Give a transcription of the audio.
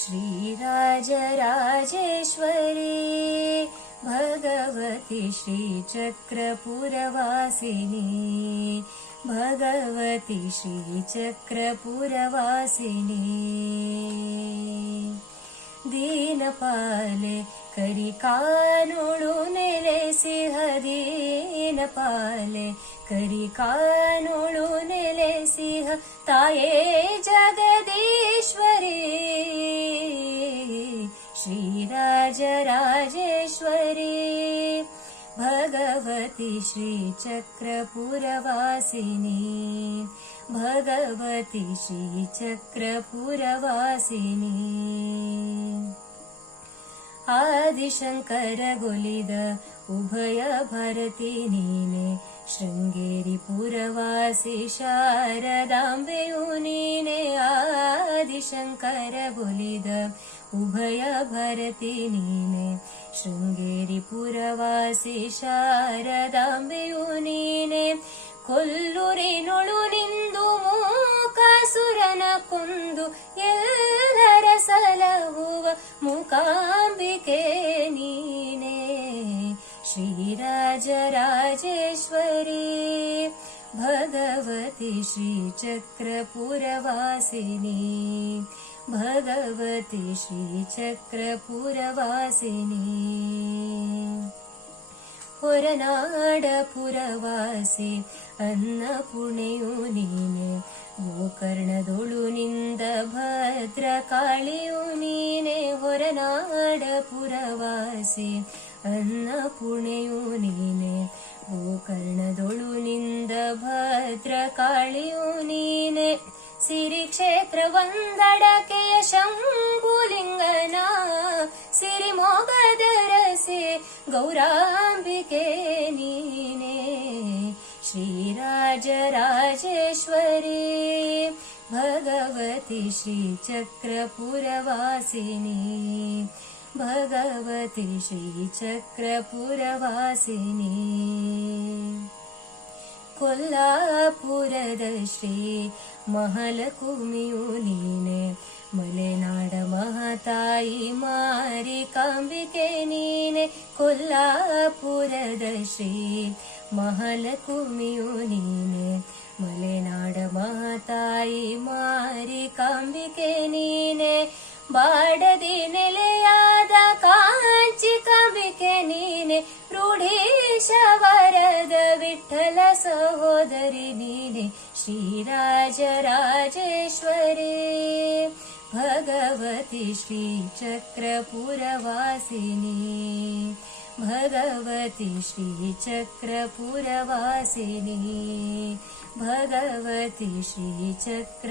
श्रीराजराजेश्वरी भगवति श्रीचक्रपुरवासिनी भगवति श्रीचक्रपुरवासिनी। दीनपाले करिकानुळु नेलेसिंह दीनपाले करिकानुळु नेलेसिंह ताये जगदीश्वरी श्रीराजराजेश्वरी भगवति श्रीचक्रपुरवासिनि भगवति श्रीचक्रपुरवासिनि। आदिशङ्कर बोलिद उभयभरतिनि शृङ्गेरिपुरवासि शारदाम्बेमुनि ने आदिशङ्कर ನೀನೆ ಆದಿಶಂಕರ ಗೊಲಿದ ಉಭಯ ಭರತಿ ನೀನೆ ಶೃಂಗೇರಿ ಪುರವಾಸಿ ಶಾರದಾಂಬೆಯು ನೀನೆ ಕೊಲ್ಲೂರಿನೊಳು ನಿಂದು ಮೂಕಾಸುರನ ಕೊಂದು ಎಲ್ಲರ ಸಲಹುವ ಮೂಕಾಂಬಿಕೆ ನೀನೆ ಶ್ರೀರಾಜರಾಜೇಶ್ವರಿ ಭಗವತಿ ಶ್ರೀಚಕ್ರಪುರವಾಸಿನಿ ಭಗವತಿ ಶ್ರೀಚಕ್ರಪುರವಾಸಿನಿ ಹೊರನಾಡ ಪುರವಾಸಿ ಅನ್ನಪುಣೆಯು ನೀನೆ ಗೋಕರ್ಣದೊಳು ನಿಂದ ಭದ್ರ ಕಾಳಿಯು ನೀನೆ ಹೊರನಾಡ ಪುರವಾಸಿ ಅನ್ನಪುಣೆಯು ನೀನೆ ಗೋಕರ್ಣದೊಳು ನಿಂದ ಭದ್ರ ಕಾಳಿಯು ನೀನೆ श्री क्षेत्रवन्दडके शङ्कुलिङ्गना सिरिमोगरसि गौराम्बिके नीने श्रीराजराजेश्वरी भगवति श्रीचक्रपुरवासिनी भगवति श्रीचक्रपुरवासिनी। कोल्लापुरदश्री ಮಹಲಕುಮಿಯು ನೀನೆ ಮಲೆನಾಡ ಮಹತಾಯಿ ಮಾರಿ ಕಾಂಬಿಕೆ ನೀನೆ ಕೊಲ್ಲಾಪುರದ ಶ್ರೀ ಮಹಲಕುಮಿಯು ನೀನೆ ಮಲೆನಾಡ ಮಹತಾಯಿ ಮಾರಿ ಕಾಂಬಿಕೆ ನೀನೆ ಬಾಡದಿ ನೆಲೆಯಾದ ಕಾಂಚಿ ಕಾಂಬಿಕೆ ನೀನೆ ರೂಢೀಶ ವರದ ವಿಠಲ ಸಹೋದರಿ ನೀನೆ श्रीराजराजेश्वरे भगवति श्रीचक्रपुरवासिनी भगवति श्रीचक्रपुरवासिनी भगवति श्रीचक्रपुरवासिनी।